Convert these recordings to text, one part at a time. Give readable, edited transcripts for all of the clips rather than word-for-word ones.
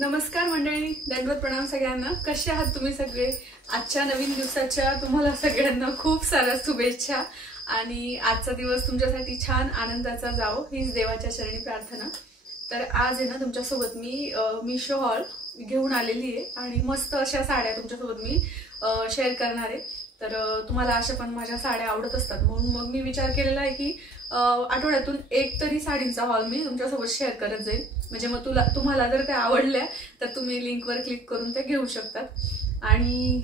नमस्कार मंडळी, दंडवत प्रणाम सगळ्यांना। कसे आहात तुम्ही सगळे? आजच्या नवीन दिवसाच्या तुम्हाला सगळ्यांना खूप साऱ्या शुभेच्छा आणि आजचा दिवस तुमच्यासाठी छान आनंदाचा जावो हीच देवाच्या चरणी प्रार्थना। तर आज आहे ना तुमच्यासोबत मी मीशो हॉल घेऊन आलेली आहे आणि मस्त अशा साड्या तुमच्यासोबत मी शेअर करणार आहे। तर तुम्हाला अशा पण माझ्या साड्या आवडत असतात म्हणून मग मी विचार केलेला आहे की आठवड्यातून एक तरी साडींचा हॉल मी तुमच्यासोबत शेअर करत जाईल। म्हणजे मग तुम्हाला जर त्या आवडल्या तर तुम्ही लिंकवर क्लिक करून ते घेऊ शकतात। आणि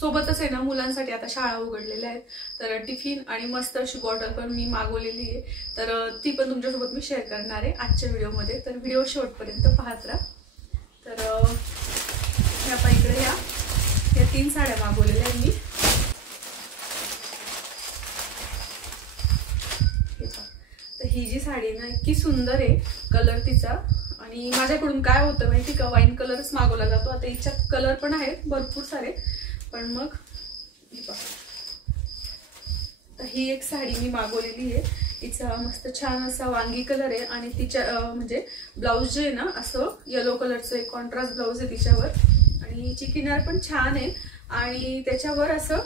सोबतच आहे ना मुलांसाठी आता शाळा उघडलेल्या आहेत तर टिफिन आणि मस्त अशी बॉटल पण मी मागवलेली आहे, तर ती पण तुमच्यासोबत मी शेअर करणार आहे आजच्या व्हिडिओमध्ये। तर व्हिडिओ शेवटपर्यंत पाहत राहा। तर ह्या पाहिजे या 3 साड्या मागवलेल्या आहेत मी। तर ही जी साडी आहे ना इतकी सुंदर आहे, कलर तिचा। आणि माझ्याकडून काय होतं माहिती का, वाईन कलरच मागवला जातो। आता याच्यात कलर पण आहेत भरपूर सारे, पण मग तर ही एक साडी मी मागवलेली आहे। तिचा मस्त छान असा वांगी कलर आहे आणि तिच्या म्हणजे ब्लाउज जे आहे ना असं येलो कलरचं एक कॉन्ट्रास्ट ब्लाउज आहे तिच्यावर आणि हिची किनार पण छान आहे आणि त्याच्यावर असं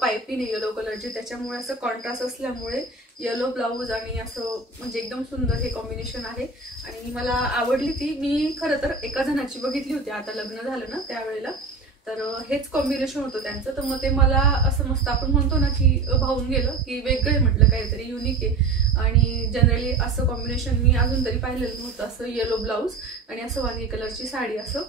पायपिंग आहे येलो कलरची, त्याच्यामुळे असं कॉन्ट्रास्ट असल्यामुळे येलो ब्लाउज आणि असं म्हणजे एकदम सुंदर हे कॉम्बिनेशन आहे आणि मला आवडली ती। मी खरं तर एका जणाची बघितली होती आता लग्न झालं ना त्यावेळेला, तर हेच कॉम्बिनेशन होतं त्यांचं। तर मग ते मला असं मस्त आपण म्हणतो ना की भावून गेलं की वेगळं म्हटलं काहीतरी युनिक आहे आणि जनरली असं कॉम्बिनेशन मी अजून तरी पाहिलेलं नव्हतं, असं येलो ब्लाउज आणि असं वांगी कलरची साडी असं।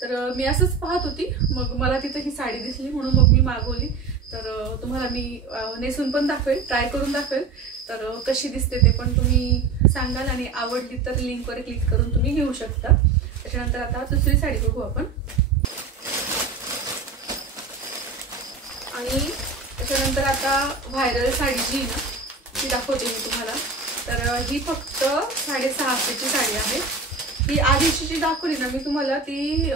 तर मी असंच पाहत होती, मग मला तिथे ही साडी दिसली म्हणून मग मी मागवली। तर तुम्हाला मी नेसून पण दाखवेल, ट्राय करून दाखवेल, तर कशी दिसते ते पण तुम्ही सांगाल आणि आवडली तर लिंकवर क्लिक करून तुम्ही घेऊ शकता। त्याच्यानंतर आता दुसरी साडी बघू आपण। आणि त्याच्यानंतर आता व्हायरल साडी जी ना ती दाखवते मी तुम्हाला। तर ही फक्त 650ची साडी आहे। ही आधीची जी दाखवली ना मी तुम्हाला ती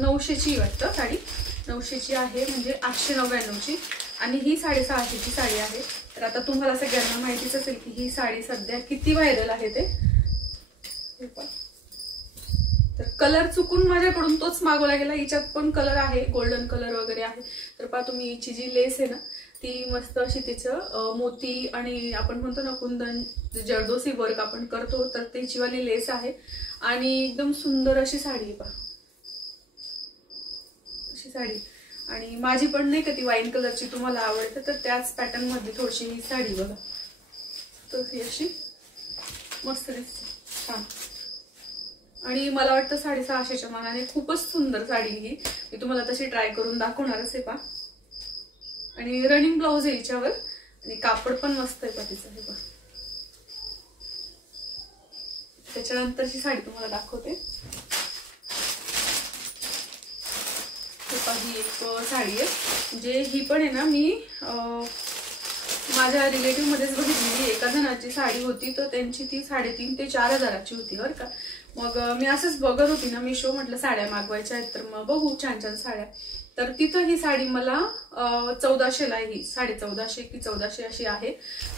900ची वाटतं साडी, 900ची आहे म्हणजे 899ची आणि ही 650ची साडी आहे। तर आता तुम्हाला सगळ्यांना माहितीच असेल की ही साडी सध्या किती व्हायरल आहे ते। तर कलर चुकून माझ्याकडून तोच मागवला गेला, हिच्यात पण कलर आहे गोल्डन कलर वगैरे आहे। तर पहा तुम्ही हिची जी लेस आहे ना ती मस्त अशी तिचं मोती आणि आपण म्हणतो ना कुंदन जरदोसी वर्क आपण करतो तर त्याची वाली लेस आहे आणि एकदम सुंदर अशी साडी आहे पहा, अशी साडी। आणि माझी पण नाही का ती वाईन कलरची तुम्हाला आवडते तर त्याच पॅटर्न मध्ये थोडीशी ही साडी बघा, तर ही अशी मस्त दिसते छान आणि मला वाटतं 650च्या मानाने खूपच सुंदर साडी ही। मी तुम्हाला तशी ट्राय करून दाखवणारच आहे पहा। आणि रनिंग ब्लाउज आहे हिच्यावर आणि कापड पण मस्त आहे पहा तिचं हे पहा। त्याच्यानंतरची साडी तुम्हाला दाखवते। ही एक साडी आहे म्हणजे ही पण आहे ना मी माझ्या रिलेटिव्ह मध्येच बघितलेली, एका जणाची साडी होती तर त्यांची ती 3,500 ते 4,000ची होती बरं का। मग मी असंच बघत होती ना मीशो, म्हटलं साड्या मागवायच्या आहेत तर मग बघू छान छान साड्या। तर तिथं ही साडी मला 1400ला आहे, ही 1450 की 1400 अशी आहे।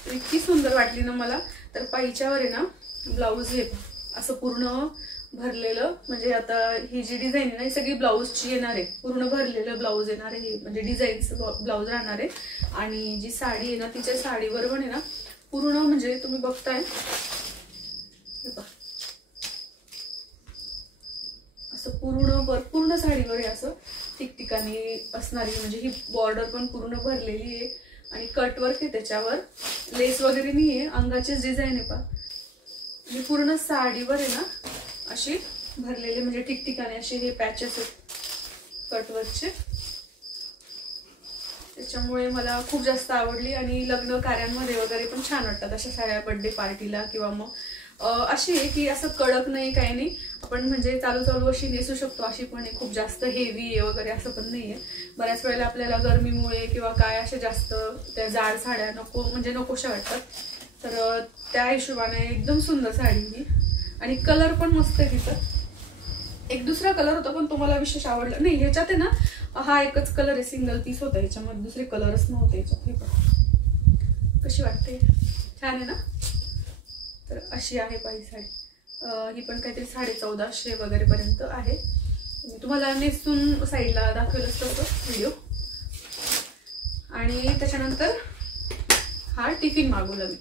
इतकी सुंदर वाटली ना मला। तर पाहिच्यावर आहे ना ब्लाउज आहे असं पूर्ण भरलेलं, म्हणजे आता ही जी डिझाईन आहे ना सगळी ब्लाउजची येणार आहे, पूर्ण भरलेलं ब्लाउज येणार आहे म्हणजे डिझाईनचं ब्लाउज राहणार आहे। आणि जी साडी आहे ना तिच्या साडीवर पण आहे ना पूर्ण म्हणजे तुम्ही बघताय असं पूर्ण साडीवर आहे असं ठिकठिकाणी असणारी, म्हणजे ही बॉर्डर पण पूर्ण भरलेली आहे आणि कटवर्क आहे त्याच्यावर, लेस वगैरे नाही आहे, अंगाचीच डिझाईन आहे पहा। आणि पूर्ण साडीवर आहे ना अशी भरलेले म्हणजे ठिकठिकाणी असे हे पॅचेस आहेत कटवर्कचे, त्याच्यामुळे मला खूप जास्त आवडली। आणि लग्न कार्यांमध्ये वगैरे पण छान वाटतात अशा साड्या, बर्थडे पार्टीला किंवा मग अशी आहे की असं कडक नाही काही नाही, आपण म्हणजे चालू चालू अशी नेसू शकतो अशी पण आहे, खूप जास्त हेवी आहे वगैरे असं पण नाहीये। बऱ्याच वेळेला आपल्याला गरमीमुळे किंवा काय अशा जास्त त्या जाड साड्या नको म्हणजे नकोशा वाटतात, तर त्या हिशोबाने एकदम सुंदर साडी ही। आणि कलर पण मस्त आहे तिचा, एक दुसरा कलर होता पण तुम्हाला विशेष आवडला नाही। ह्याच्यात आहे ना हा एकच कलर आहे, सिंगल पीस होता, ह्याच्यामध्ये दुसरे कलरच नव्हते ह्याच्यात। हे पण कशी वाटते, छान आहे ना। तर अशी आहे पाही साडी ही पण काहीतरी 1450 वगैरे पर्यंत आहे. मी तुम्हाला नेसून साईडला दाखवलंच तसं व्हिडिओ. आणि त्याच्यानंतर हा टिफिन मागवला मी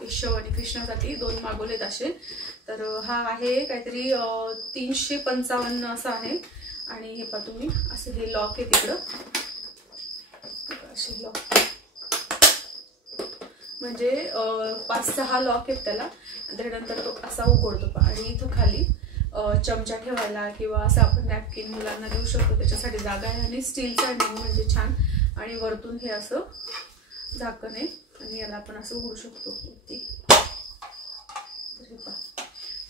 केशव आणि कृष्णासाठी 2 मागवलेत असे. तर हा आहे काहीतरी 355 असं आहे. आणि हे पहा तुम्ही असं हे लॉक आहे तिकडं असे लॉक, म्हणजे 5-6 लॉक आहेत त्याला. त्यानंतर तो असा उघडतो आणि इथं खाली चमचा ठेवायला किंवा असं आपण नॅपकिन मुलांना देऊ शकतो त्याच्यासाठी जागा आहे. आणि स्टीलचा आहे म्हणजे छान. आणि वरतून हे असं झाकण आहे आणि याला आपण असं उघडू शकतो वरती.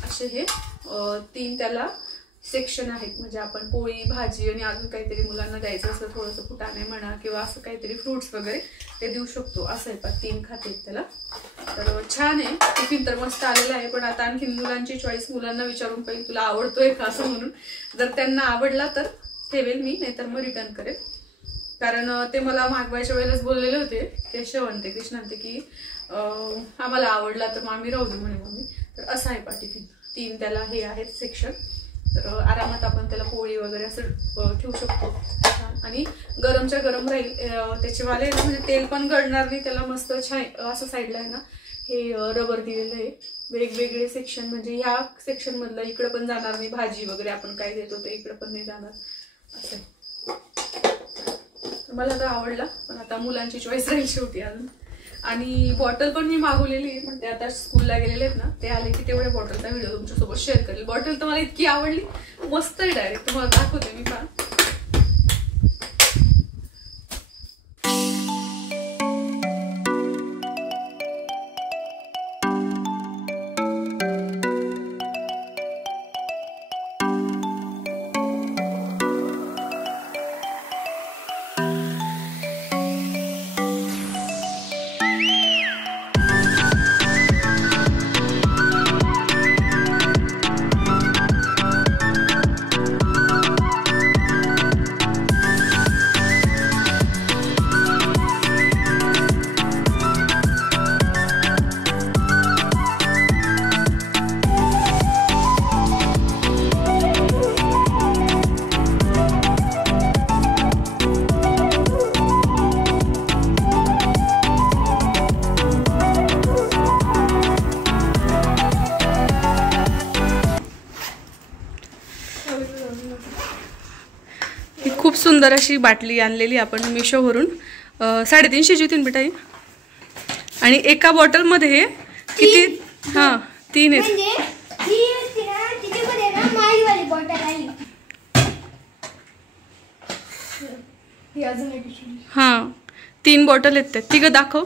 असे हे 3 त्याला सेक्शन आहेत. म्हणजे आपण पोळी भाजी आणि अजून काहीतरी मुलांना द्यायचं असं थोडंसं फुटाणे म्हणा किंवा असं काहीतरी फ्रुट्स वगैरे ते देऊ शकतो. असं आहे पा 3 खाते आहेत त्याला. तर छान आहे टिफिन तर मस्त आलेला आहे. पण आता आणखी मुलांची चॉईस, मुलांना विचारून पाहिजे तुला आवडतोय का असं म्हणून. जर त्यांना आवडला तर ठेवेल मी, नाहीतर मग रिटर्न करेल. कारण ते मला मागवायच्या वेळेलाच बोललेले होते केशव आणते कृष्ण आणते की आम्हाला आवडला तर मग आम्ही राहू दे म्हणे मम्मी. तर असं आहे पा टिफिन. 3 त्याला हे आहेत सेक्शन. तर आरामात आपण त्याला पोळी वगैरे असं ठेवू शकतो. आणि गरमच्या गरम राहील त्याचे वाले ना, म्हणजे तेल पण गळणार नाही त्याला. मस्त छान असं साईडला आहे ना हे रबर दिलेलं आहे. वेगवेगळे सेक्शन, म्हणजे ह्या सेक्शन मधलं इकडं पण जाणार नाही भाजी वगैरे आपण काय देतो ते इकडं पण नाही जाणार असं. मला तर आवडला, पण आता मुलांची चॉईस राहील शेवटी अजून. आणि बॉटल पण मी मागवलेली आहे, पण ते आता स्कूलला गेलेले आहेत ना, ते आले की तेवढ्या बॉटलचा व्हिडिओ तुमच्यासोबत शेअर करेल. बॉटल तर मला इतकी आवडली, मस्त आहे. डायरेक्ट तुम्हाला दाखवते मी पण. खूप सुंदर अशी बाटली आणलेली आपण मिशोवरून. 350ची होती बेटा ही. आणि एका बॉटलमध्ये हे किती 3 आहेत. हां 3 बॉटल आहेत त्यात. तिघं दाखव.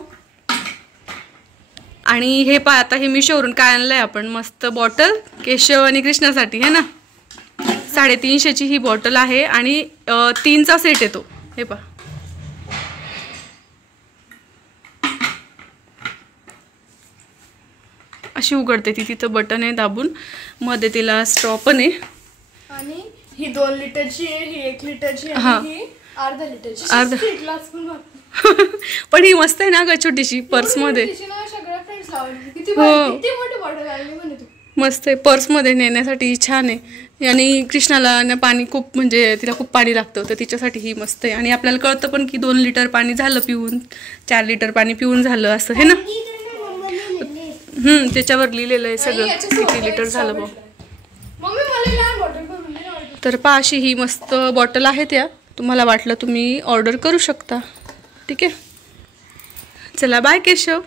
आणि हे पहा आता हे मिशोवरून काय आणलंय आपण, मस्त बॉटल केशव आणि कृष्णासाठी है ना. 350ची ही बॉटल आहे आणि 3चा सेट येतो. हे पहा अशी उघडते ती. तिथं बटन आहे दाबून, मध्ये तिला स्ट्रॉ पण आहे. आणि ही 2 लिटरची आहे, ही 1 लिटरची आहे, ही अर्धा लिटरची. पण ही मस्त आहे ना ग, छोटीशी पर्स मध्ये. मस्त आहे, पर्स मध्ये नेण्यासाठी छान आहे. आणि कृष्णाला पाणी खूप, म्हणजे तिला खूप पाणी लागतं, तर तिच्यासाठी ही मस्त आहे. आणि आपल्याला कळतं पण की 2 लिटर पाणी झालं पिऊन, 4 लिटर पाणी पिऊन झालं असं है ना. त्याच्यावर लिहिलेलं आहे सगळं किती लिटर झालं बघ. तर पहा अशी ही मस्त बॉटल आहे. त्या तुम्हाला वाटलं तुम्ही ऑर्डर करू शकता. ठीक आहे, चला बाय केशव.